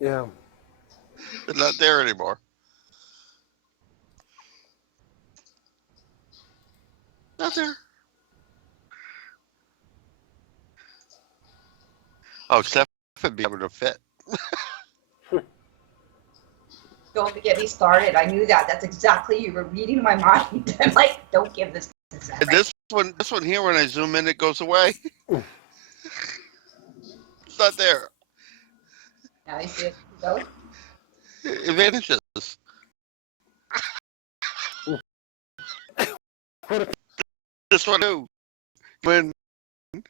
Yeah. They're not there anymore. Not there. Oh, Steph would be able to fit. Don't get me started. I knew that. That's exactly, you were reading my mind. I'm like, don't give this to Zach. And this one here, when I zoom in, it goes away. It's not there. Now you see it go. It vanishes. This one too. When it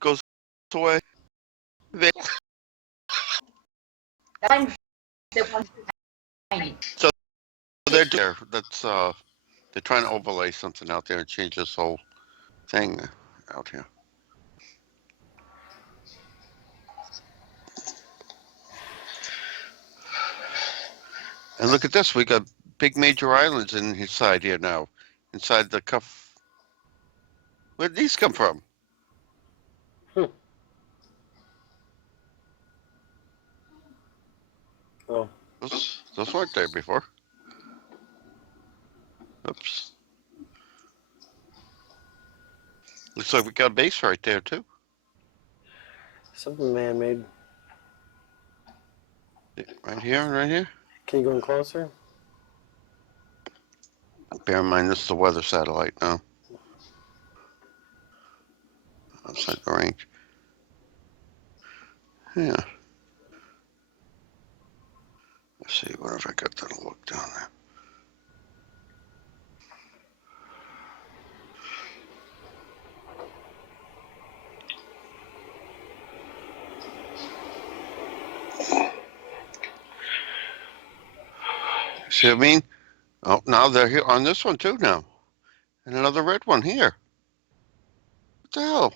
goes away. I'm the one tiny. So they're there. That's they're trying to overlay something out there and change this whole thing out here. And look at this. We got big major islands inside here now. Inside the cuff. Where did these come from? Oh. Those weren't there before. Oops. Looks like we got a base right there too. Something man-made. Right here, right here. Can you go in closer? Bear in mind, this is the weather satellite now. Outside the range. Yeah. Let's see, what if I got that to look down there? See what I mean? Oh, now they're here on this one too now. And another red one here. What the hell?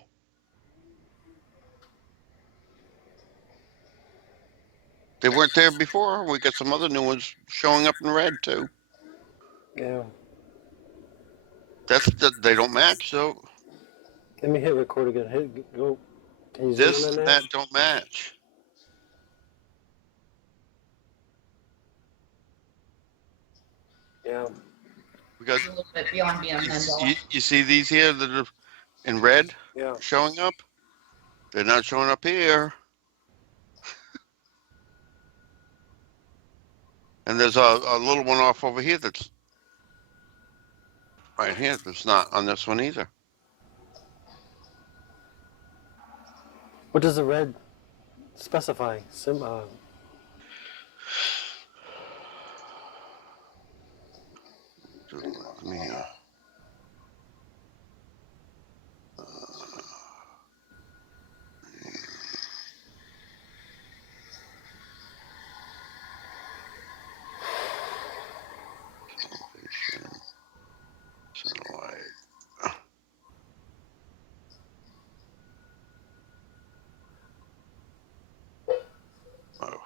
They weren't there before. We got some other new ones showing up in red too. Yeah. They don't match, so Let me hit record again. Hit go. Can you this zoom in and on that? that don't match. Yeah. We got A little bit beyond being a Mandela. you see these here that are in red Yeah. showing up? They're not showing up here. And there's a little one off over here that's right here that's not on this one either. What does the red specify? Let me, satellite. Oh.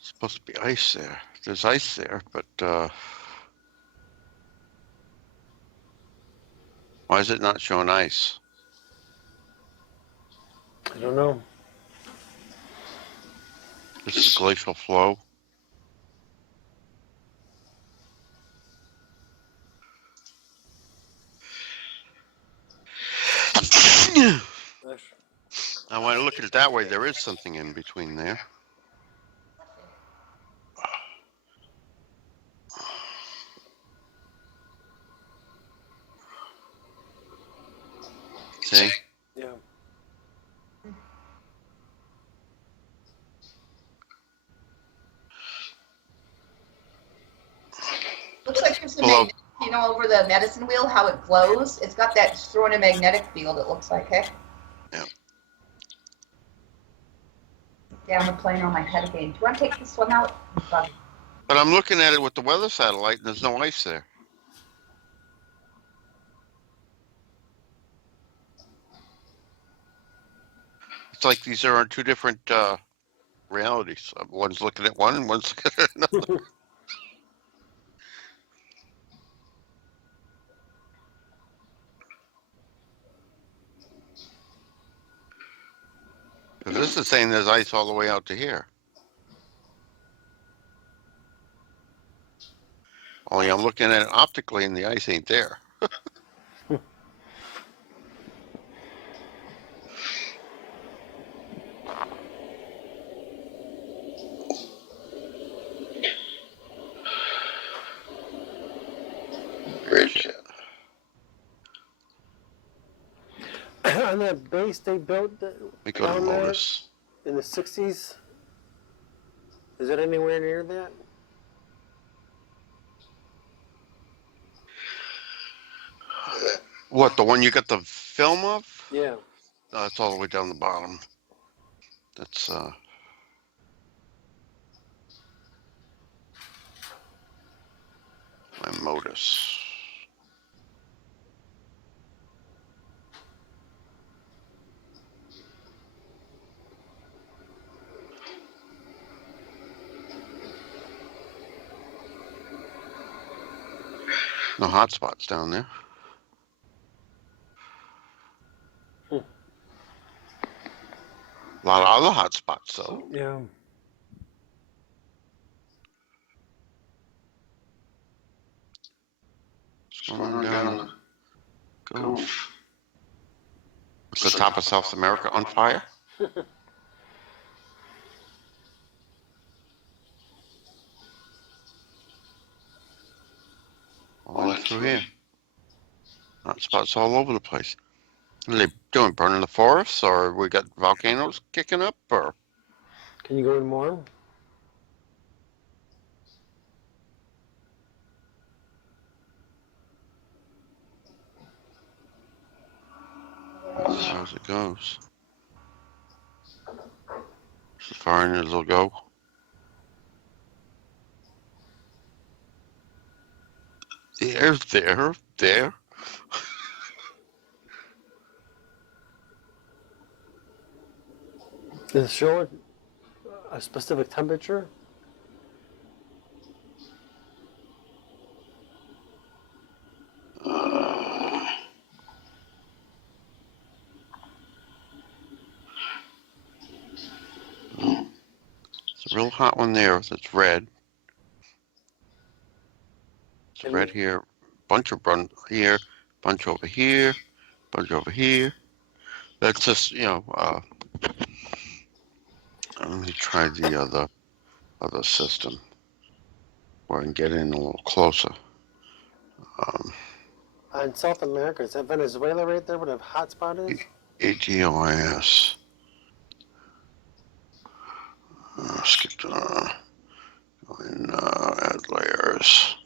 Supposed to be ice there. There's ice there, but why is it not showing ice? I don't know. This is glacial flow. Now, when I look at it that way, there is something in between there. See? Yeah. Looks like there's a Hello. magnet, you know, over the medicine wheel, how it glows. It's got that throwing a magnetic field, it looks like, hey? Yeah. Yeah, I'm playing on my head again. Do you want to take this one out? But I'm looking at it with the weather satellite, and there's no ice there. It's like these are two different realities. One's looking at one and one's looking at another. Because this is saying there's ice all the way out to here. Only I'm looking at it optically and the ice ain't there. Bridge. On that base they built We go to down there Modus. in the 60s. Is it anywhere near that? What, the one you got the film of? Yeah. No, it's all the way down the bottom. That's my Modus. No hotspots down there. Hmm. A lot of other hotspots, though. Yeah. Scrolling down. Go. Is the top of South America on fire? All through here. Hotspots all over the place. What are they doing? Burning the forests, or we got volcanoes kicking up, or? Can you go in more? As far as it goes. As far in as it'll go. There. Does it show a specific temperature? It's a real hot one there that's red. It's Can red you- here, bunch of run here, bunch over here, bunch over here. That's just, let me try the other system where I can get in a little closer. On South America, is that Venezuela right there where the hotspot is? AGOIS. Skip add layers.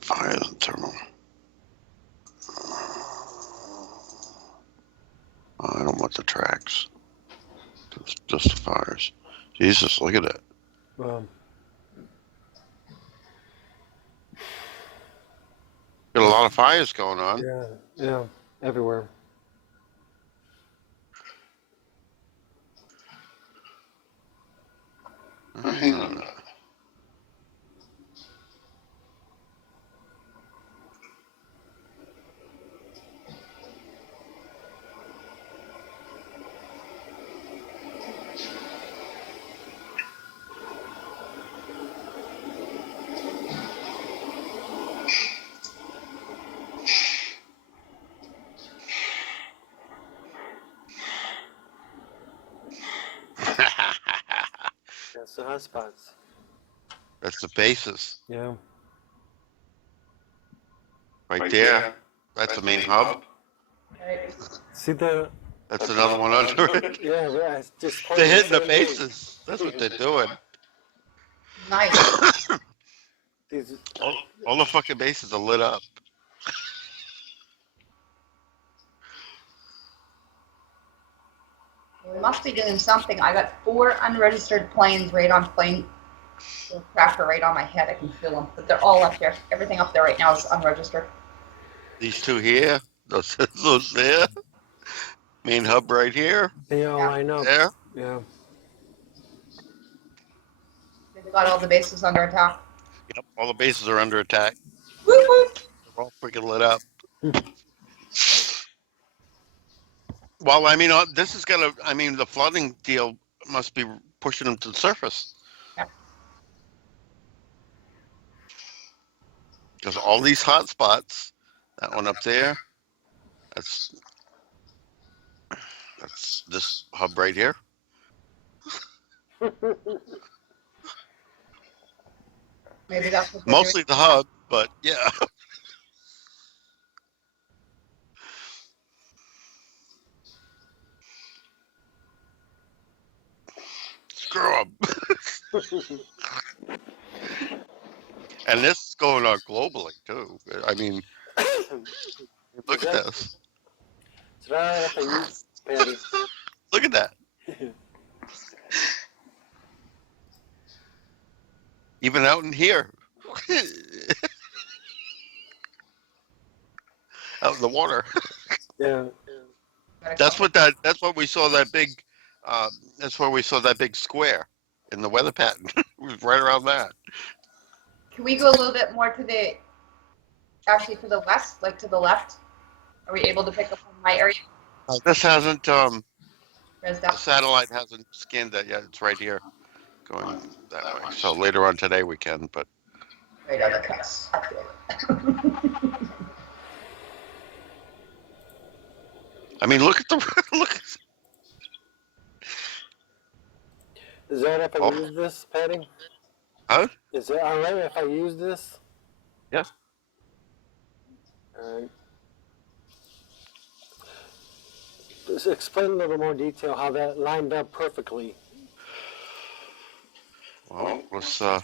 Fires and thermal. I don't want the tracks. Just the fires. Jesus, look at it. Well, Got a lot of fires going on. yeah, everywhere. Hang on. That's the hotspots. That's the basis Yeah. right there. That's the main hub. See the? That's another one under it. Yeah, it's just. They're hitting the bases. That's what they're doing. Nice. These, All the fucking bases are lit up. We must be doing something. I got 4 unregistered planes, radon plane There's a cracker right on my head. I can feel them, but they're all up there. Everything up there right now is unregistered. These two here, those there, main hub right here, They all Yeah. line up. there. Yeah. They've got all the bases under attack. Yep, all the bases are under attack. Whoop, whoop. They're all freaking lit up. Well, I mean, this is gonna. I mean, the flooding deal must be pushing them to the surface. Yep. Because all these hot spots, that one up there, that's this hub right here. Maybe that's what they're Mostly doing. the hub, but yeah. Screw 'em. And this is going on globally too. I mean, look at this. Is that all right if I use Patty? Look at that. Even out in here. Out in the water. Yeah. That's what we saw that big that's where we saw that big square in the weather pattern. It was right around that. Can we go a little bit more to the, actually to the west, like to the left? Are we able to pick up on my area? This hasn't Where's the that? satellite hasn't scanned that yet. It's right here going that way. So later on today we can, but Right on the cusp. I feel it. I mean look at the look. Is that if I Oh. use this, Patty? Huh? Is it all right if I use this? Yeah. All right. Just explain a little more detail how that lined up perfectly. Well, let's I'll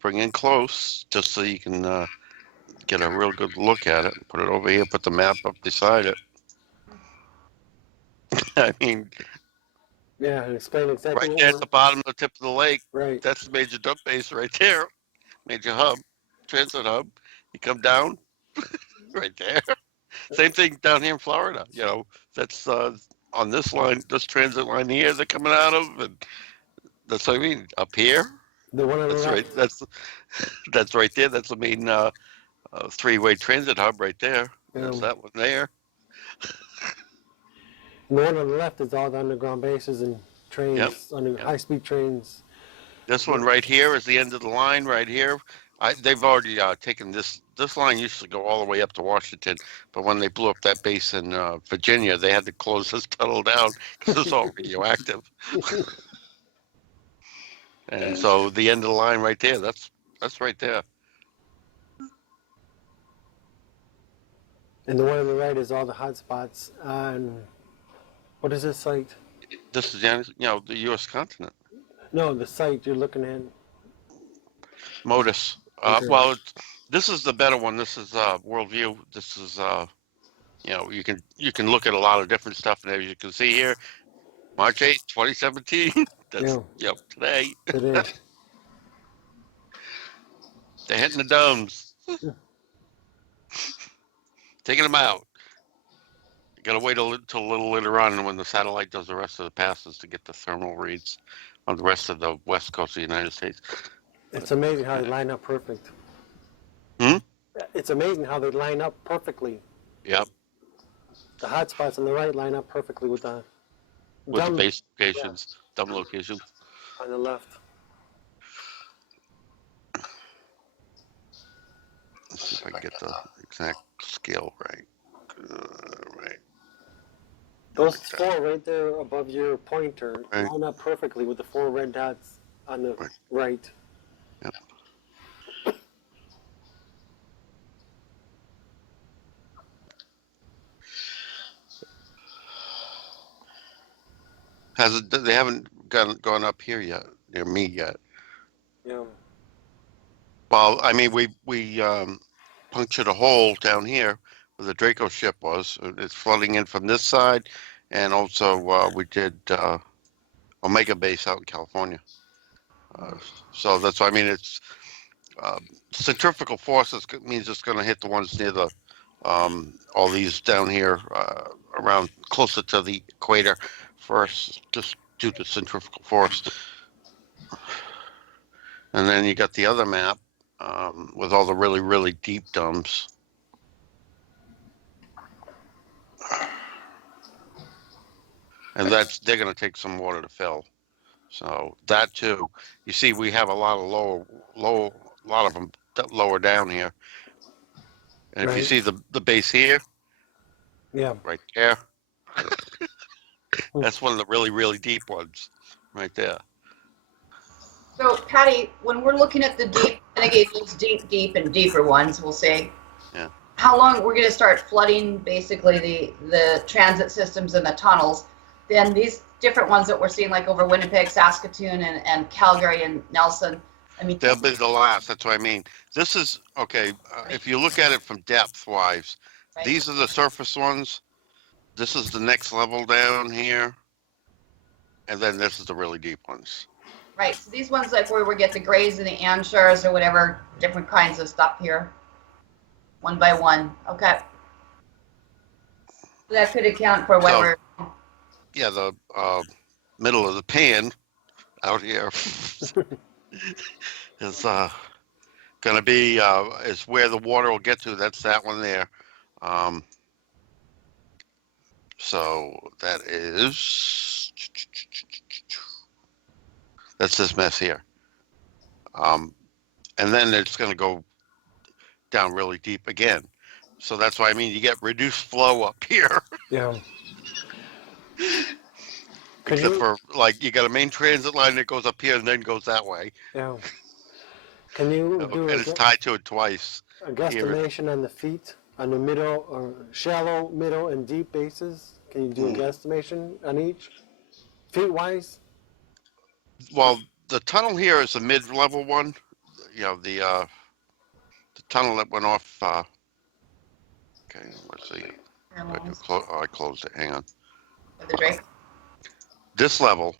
bring in close just so you can get a real good look at it. Put it over here, put the map up beside it. I mean, Yeah, and explain exactly right what there at we're- the bottom of the tip of the lake, Right. that's the major dump base right there. Major hub, transit hub. You come down, right there. Same thing down here in Florida. You know, that's on this line, this transit line here they're coming out of, and that's what I mean. Up here, The one on the that's left. right. That's right there. That's the main three-way transit hub right there. There's that one there. And the one on the left is all the underground bases and trains, Yep. high-speed trains. This one right here is the end of the line right here. They've already taken this. This line used to go all the way up to Washington, but when they blew up that base in Virginia, they had to close this tunnel down because it's all radioactive. And so the end of the line right there, that's right there. And the one on the right is all the hot spots on, what is this site? This is the U.S. continent. No, the site you're looking at. Modus. Okay. Well, this is the better one. This is Worldview. This is you can look at a lot of different stuff, and as you can see here, March 8th, 2017. That's today. Today. They're hitting the DUMBS. Taking them out. You gotta wait till a little later on when the satellite does the rest of the passes to get the thermal reads on the rest of the west coast of the United States. It's amazing how they line up perfect. Hmm? It's amazing how they line up perfectly. Yep. The hot spots on the right line up perfectly with the With the dumb base locations, dumb locations. on the left. Let's see if I can get the exact scale right. Right. Those four right there above your pointer Right. line up perfectly with the four red dots on the right. Yep. They haven't gone up here yet, near me yet. Yeah. Well, I mean, we punctured a hole down here where the Draco ship was. It's flooding in from this side, and also we did Omega Base out in California. So that's why I mean it's centrifugal forces means it's going to hit the ones near the all these down here around closer to the equator first, just due to centrifugal force. And then you got the other map with all the really, really deep DUMBs. And they're going to take some water to fill. So that too, you see, we have a lot of a lot of them lower down here. And if you Right. see the base here, Yeah. right there, that's one of the really, really deep ones, right there. So, Patty, when we're looking at the deep, renegade those deep, and deeper ones, we'll say, Yeah. how long we're going to start flooding basically the transit systems and the tunnels, then these different ones that we're seeing like over Winnipeg, Saskatoon, and Calgary and Nelson, I mean, They'll be the last. That's what I mean. This is okay. If you look at it from depth wise, right? these are the surface ones. This is the next level down here. And then this is the really deep ones. Right, so these ones like where we get the grays and the anchors or whatever, different kinds of stuff here, one by one. Okay. So that could account for what we're. Yeah, the middle of the pan out here is going to be is where the water will get to. That's that one there. So that is that's this mess here. And then it's going to go down really deep again. So that's why I mean you get reduced flow up here. Yeah. Except for like you got a main transit line that goes up here and then goes that way. Yeah. Can you do and it's tied to it twice. a guesstimation on the feet, on the middle or shallow, middle, and deep bases? Can you do a guesstimation on each, feet-wise? Well, the tunnel here is a mid-level one. You know, the tunnel that went off. Okay, let's see. I closed it. Hang on. The Drake. This level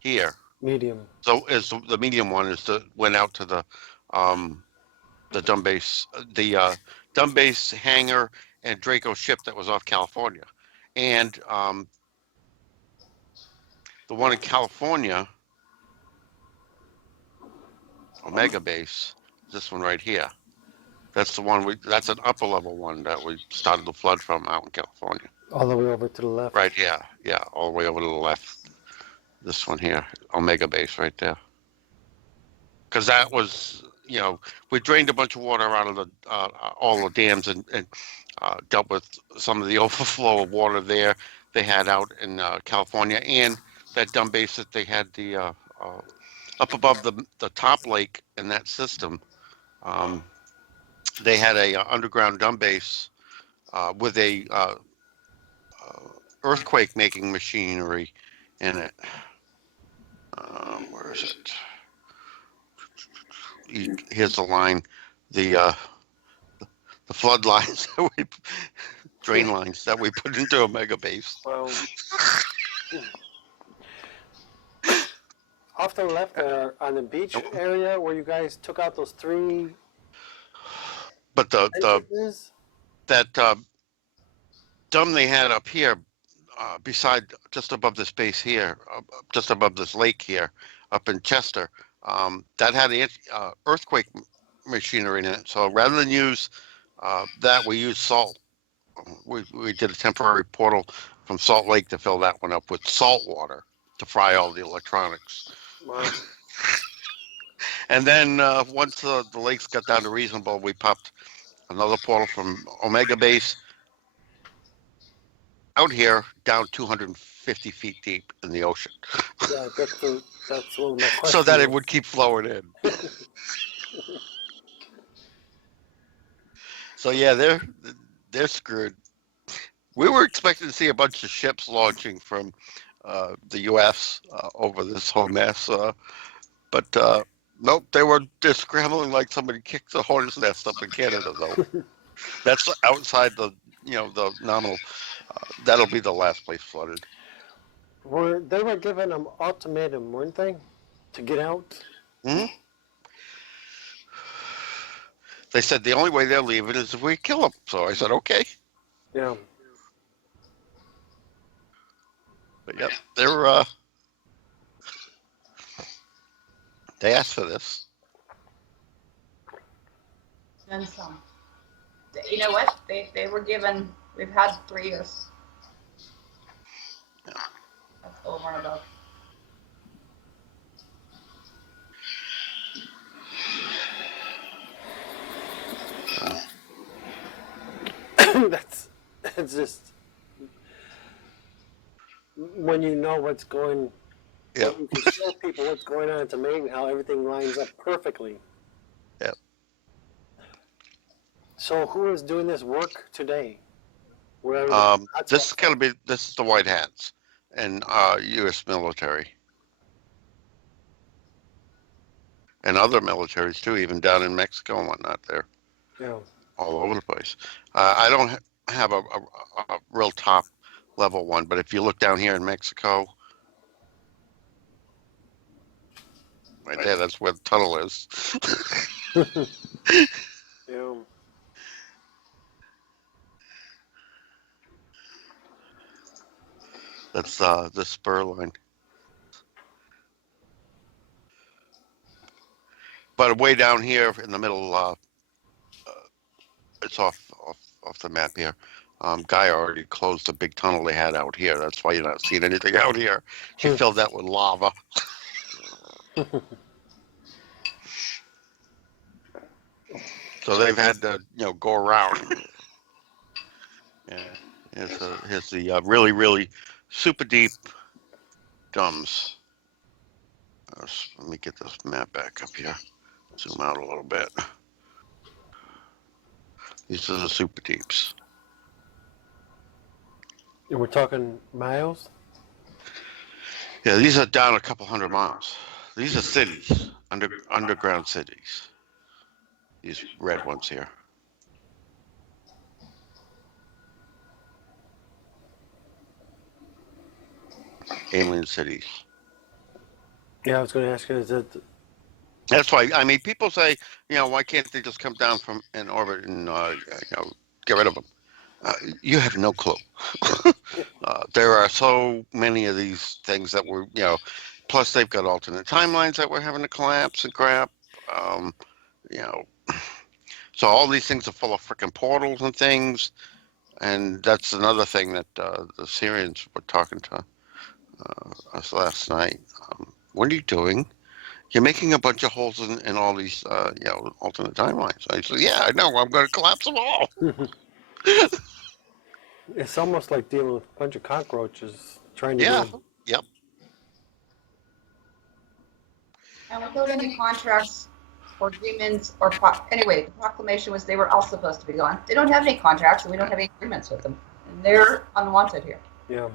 here. Medium. So is the medium one is went out to the DUMBS, the DUMBS hangar and Draco ship that was off California, and the one in California, Omega Base, this one right here. That's the one that's an upper level one that we started the flood from out in California. All the way over to the left. Right, yeah, all the way over to the left. This one here, Omega Base right there. Because that was, you know, we drained a bunch of water out of the all the dams and dealt with some of the overflow of water there they had out in California, and that dumb base that they had the up above the top lake in that system. They had a underground dumb base with a earthquake making machinery in it. Where is it? Here's the line. The flood lines that we drain lines that we put into Omega Base. Well, off to the left on the beach area where you guys took out those three. But entrances? that dam they had up here, beside just above this base here, just above this lake here, up in Chester, that had earthquake machinery in it. So rather than use that, we used salt. We did a temporary portal from Salt Lake to fill that one up with salt water to fry all the electronics. Wow. And then once the lakes got down to reasonable, we popped another portal from Omega Base out here down 250 feet deep in the ocean. Yeah, that's one of my questions. So that it would keep flowing in. So yeah, they're screwed. We were expecting to see a bunch of ships launching from the U.S. Over this whole mess, but nope, they're scrambling like somebody kicked the hornet's nest up in Canada. Though that's outside the the nominal. That'll be the last place flooded. They were given an ultimatum, weren't they? to get out? Hmm? They said the only way they're leaving is if we kill them. So I said, okay. Yeah. But yep, they asked for this. And some. You know what? They were given. We've had 3 years. That's over and above. That's it's just when you know what's going. Yep. You can show people what's going on. It's amazing how everything lines up perfectly. Yep. So who is doing this work today? Where This is the White Hats and U.S. military and other militaries too, even down in Mexico and whatnot. They're Yeah. all over the place. I don't have a real top level one, but if you look down here in Mexico, right there, that's where the tunnel is. Yeah. That's the spur line. But way down here in the middle, it's off the map here. Guy already closed the big tunnel they had out here. That's why you're not seeing anything out here. She filled that with lava. So they've had to, go around. Yeah. Here's the really, really super deep DUMBS. Let me get this map back up here. Zoom out a little bit. These are the super deeps. And we're talking miles? Yeah, these are down a couple 100 miles. These are cities, underground cities. These red ones here. Alien cities. Yeah, I was going to ask you, is it... That's why, I mean, people say, why can't they just come down from in orbit and, get rid of them? You have no clue. There are so many of these things that were, plus they've got alternate timelines that we're having to collapse and crap. So all these things are full of freaking portals and things. And that's another thing that the Syrians were talking to us last night. What are you doing? You're making a bunch of holes in all these, alternate timelines. I said, yeah, I know. I'm going to collapse them all. It's almost like dealing with a bunch of cockroaches trying to Yeah. do... Yep. And without any contracts or agreements anyway, the proclamation was they were all supposed to be gone. They don't have any contracts and we don't have any agreements with them. And they're unwanted here. Yeah.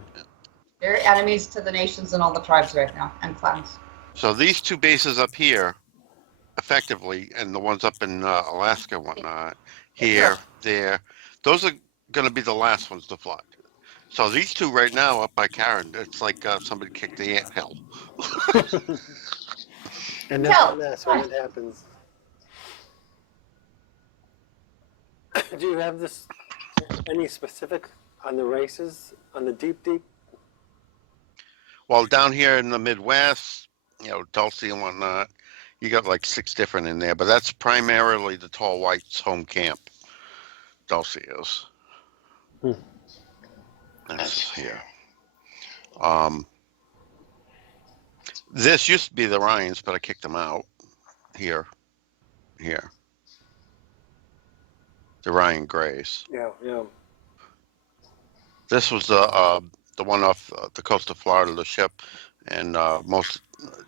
They're enemies to the nations and all the tribes right now and clans. So these 2 bases up here, effectively, and the ones up in Alaska and whatnot, here, there, those are going to be the last ones to fly. So these 2 right now up by Karen, it's like somebody kicked the anthill. And that's when it happens. Do you have any specific on the races, on the deep? Well, down here in the Midwest, Dulce and whatnot, you got like 6 different in there, but that's primarily the Tall White's home camp. Dulce is. That's here. This used to be the Ryans, but I kicked them out. Here. The Ryan Grays. Yeah. This was the one off the coast of Florida, the ship, and most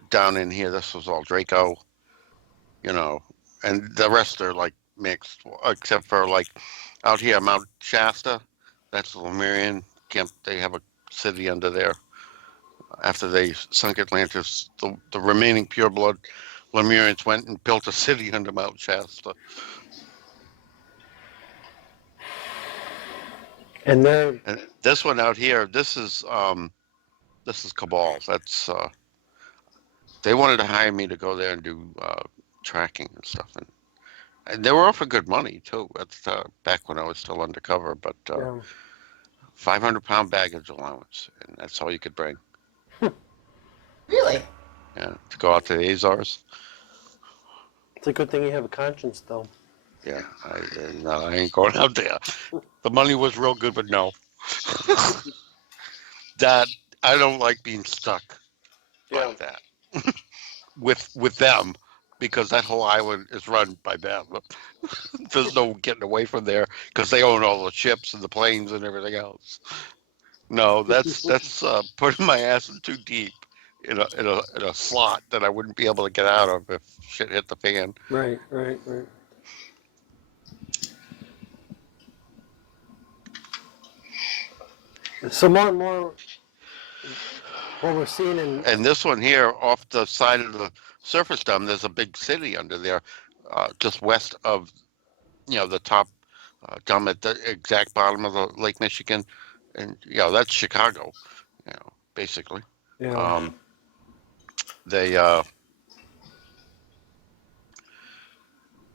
down in here, this was all Draco, and the rest are like mixed, except for like out here, Mount Shasta, that's the Lemurian camp. They have a city under there. After they sunk Atlantis, the remaining pureblood Lemurians went and built a city under Mount Shasta. And this one out here, this is Cabal. That's they wanted to hire me to go there and do tracking and stuff, and they were offering good money too. That's back when I was still undercover, but Yeah. 500-pound baggage allowance, and that's all you could bring. Really? Yeah, to go out to the Azores. It's a good thing you have a conscience, though. Yeah, no, I ain't going out there. The money was real good, but no. That I don't like being stuck like that with them, because that whole island is run by them. There's no getting away from there because they own all the ships and the planes and everything else. No, that's putting my ass in too deep in a slot that I wouldn't be able to get out of if shit hit the fan. Right. So more and more, what we're seeing in And this one here, off the side of the surface dome, there's a big city under there, just west of, the top dome at the exact bottom of the Lake Michigan, and that's Chicago, basically. yeah, They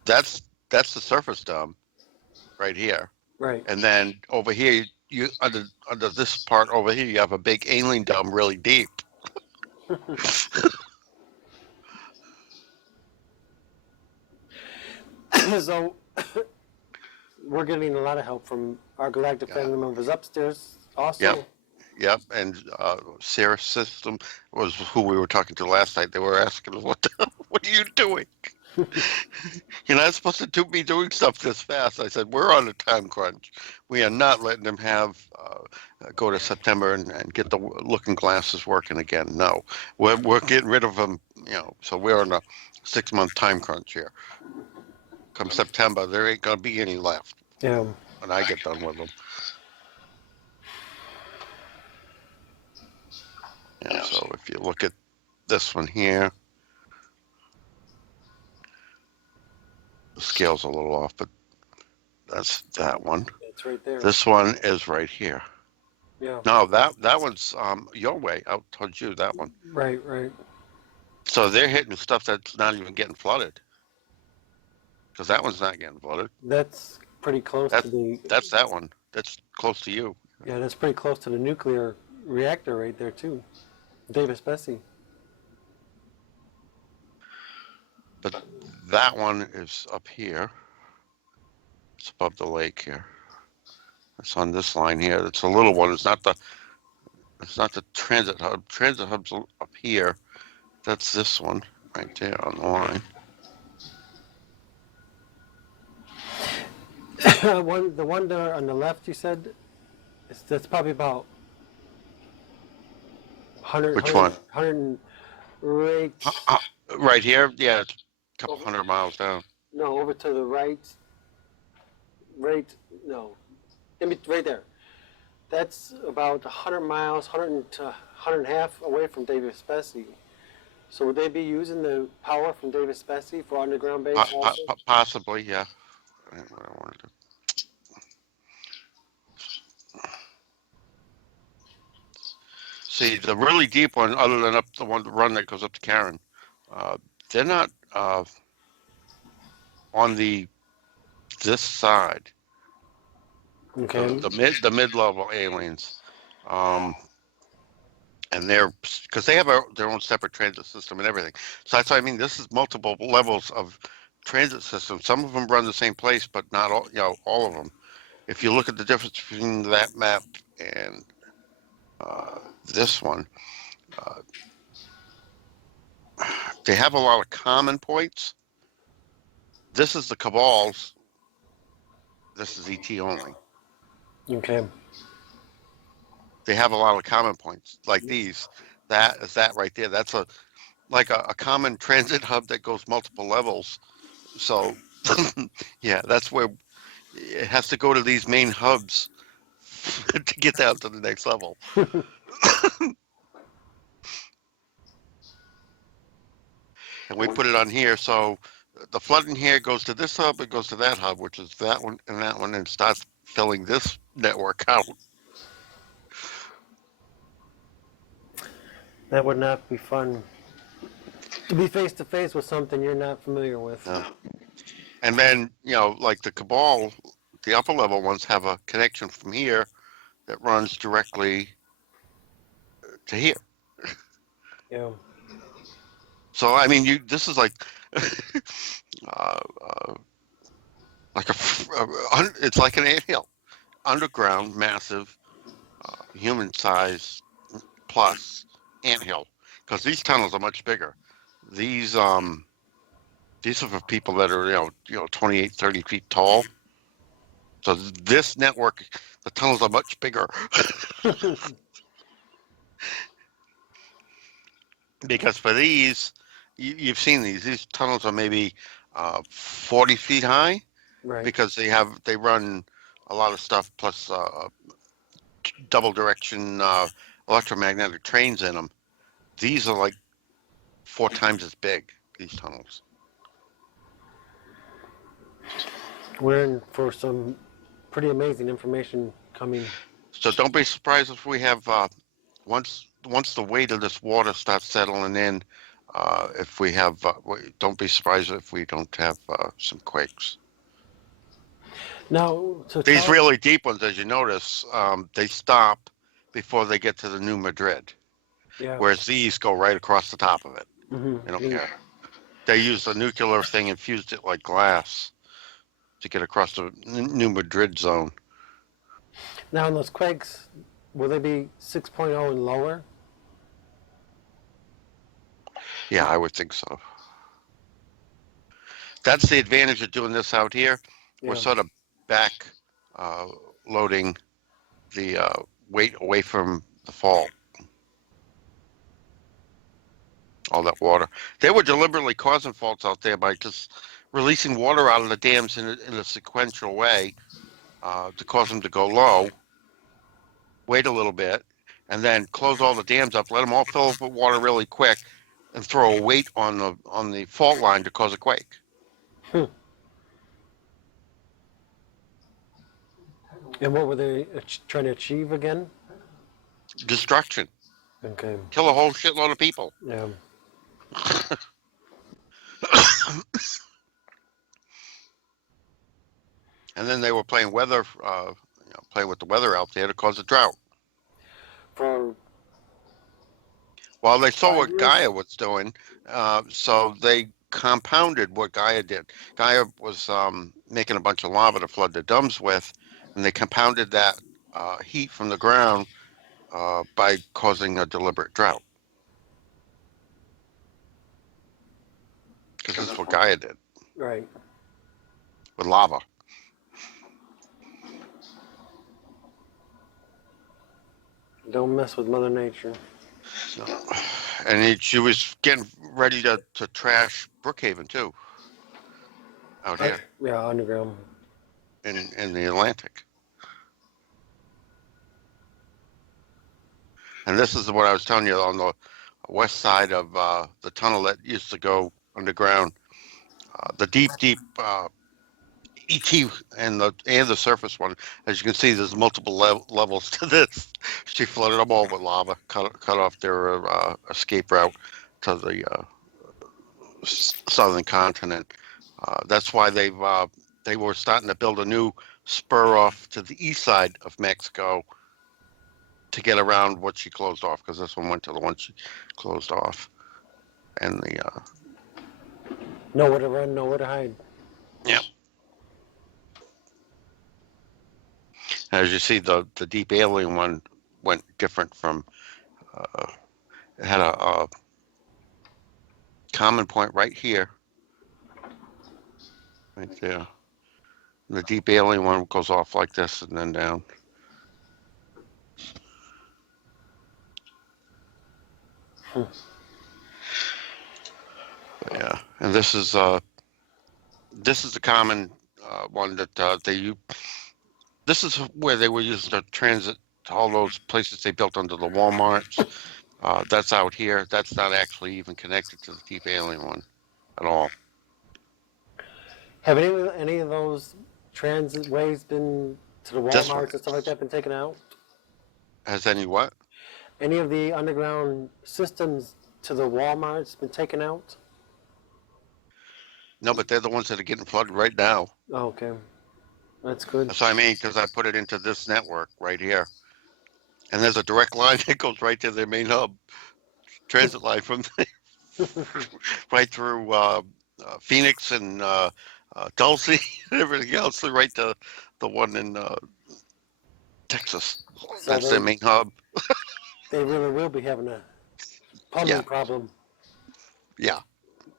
that's the surface dome right here, right. and then over here you under this part over here you have a big alien dome really deep. So we're getting a lot of help from our galactic family members upstairs also. Yep, and Sarah System was who we were talking to last night. They were asking us, what are you doing? You're not supposed to be doing stuff this fast. I said, we're on a time crunch. We are not letting them have go to September and get the looking glasses working again. No, we're getting rid of them. So we're on a 6-month time crunch here. Come September, there ain't gonna be any left. Yeah. When I get done with them. Yeah, so if you look at this one here, the scale's a little off, but that's that one. It's right there. This one is right here. Yeah. No, that one's your way, out towards you, that one. Right. So they're hitting stuff that's not even getting flooded. Because that one's not getting flooded. That's pretty close to the. That's that one. That's close to you. Yeah, that's pretty close to the nuclear reactor right there too. Davis Bessie. But that one is up here. It's above the lake here. It's on this line here. It's a little one. It's not the transit hub. Transit hub's up here. That's this one right there on the line. The one there on the left, you said, that's probably about 100. Which one? 100 right. Right here? Yeah, it's a couple hundred miles down. No, over to the right. Right, no. Right there. That's about 100 miles, 100 to 100 and a half away from Davis Bessie. So would they be using the power from Davis Bessie for underground base also? Possibly, yeah. I don't know what I wanted to. See, the really deep one, other than up the run that goes up to Karen, they're not on this side. Okay. The mid-level aliens, and they're because they have their own separate transit system and everything. So that's what I mean. This is multiple levels of transit systems. Some of them run the same place, but not all. All of them. If you look at the difference between that map and this one, they have a lot of common points. This is the Cabal's. This is ET only. Okay. They have a lot of common points like these. That is that right there. That's a common transit hub that goes multiple levels. So yeah, that's where it has to go to these main hubs to get down to the next level. And we put it on here, so the flood in here goes to this hub, it goes to that hub, which is that one, and starts filling this network out. That would not be fun. To be face to face with something you're not familiar with. And then, like the Cabal, the upper level ones have a connection from here that runs directly to here. Yeah. So, I mean, this is like, uh, like it's like an anthill, underground, massive, human size plus anthill, because these tunnels are much bigger. These are for people that are 28, 30 feet tall. So this network, the tunnels are much bigger. Because for these, you've seen these tunnels are maybe 40 feet high, Right. because they run a lot of stuff plus double direction electromagnetic trains in them. These are like 4 times as big, these tunnels. We're in for some pretty amazing information coming. So don't be surprised if we have once the weight of this water starts settling in. If we have, don't be surprised if we don't have some quakes. Now, so These really deep ones, as you notice, they stop before they get to the New Madrid, yeah. whereas these go right across the top of it. Mm-hmm. They don't care. They used a nuclear thing and fused it like glass to get across the New Madrid zone. Now, in those quakes, will they be 6.0 and lower? Yeah, I would think so. That's the advantage of doing this out here. Yeah. We're sort of back loading the weight away from the fault. All that water. They were deliberately causing faults out there by just releasing water out of the dams in a sequential way to cause them to go low, wait a little bit, and then close all the dams up, let them all fill up with water really quick, and throw a weight on the fault line to cause a quake. And what were they trying to achieve again? Destruction. Okay. Kill a whole shitload of people. Yeah. And then they were playing weather, playing with the weather out there to cause a drought. For Well, they saw 5 what years? Gaia was doing, so they compounded what Gaia did. Gaia was making a bunch of lava to flood the DUMBS with, and they compounded that heat from the ground by causing a deliberate drought. Because that's what Gaia did Right. with lava. Don't mess with Mother Nature. So, and she was getting ready to trash Brookhaven too, out here Yeah, underground. in the Atlantic. And this is what I was telling you on the west side of the tunnel that used to go underground. The deep ET and the surface one. As you can see, there's multiple levels to this. She flooded them all with lava, cut off their escape route to the southern continent. That's why they were starting to build a new spur off to the east side of Mexico to get around what she closed off, because this one went to the one she closed off. And the Nowhere to run, nowhere to hide. yeah. As you see, the deep alien one went different from. It had a common point right here, right there. And the deep alien one goes off like this and then down. Yeah, and this is the common one that they use. This is where they were using to transit to all those places they built under the Walmarts. That's out here. That's not actually even connected to the deep alien one at all. Have any of those transit ways been to the This one Walmarts and stuff like that been taken out? has any what? Any of the underground systems to the Walmart's been taken out? No, but they're the ones that are getting flooded right now. Oh, okay, that's good. That's what I mean, because I put it into this network right here. And there's a direct line that goes right to their main hub, transit line from right through Phoenix and Dulce and everything else, right to the one in Texas. So That's their main hub. They really will be having a plumbing Yeah. problem Yeah,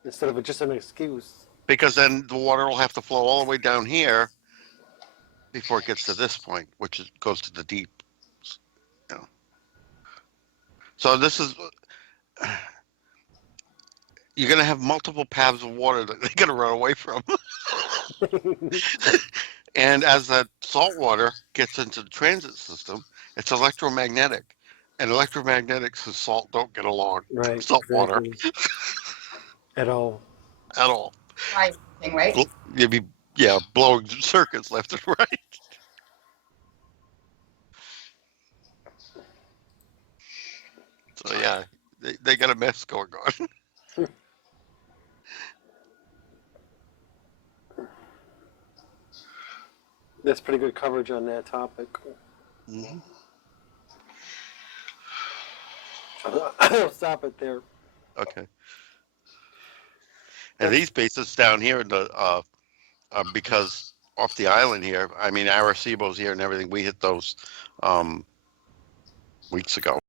instead of just an excuse. because then the water will have to flow all the way down here before it gets to this point, which goes to the deep. You know. So this is, you're going to have multiple paths of water that they're going to run away from. And as that salt water gets into the transit system, it's electromagnetic. And electromagnetics and salt don't get along. Right. Salt water exactly. At all. at all. Right, thing, right? You'd be, yeah, blowing circuits left and right. So yeah, they got a mess going on. That's pretty good coverage on that topic. Mhm. I'll stop it there. Okay. And these bases down here in the because off the island here, I mean Arecibo's here and everything. We hit those weeks ago.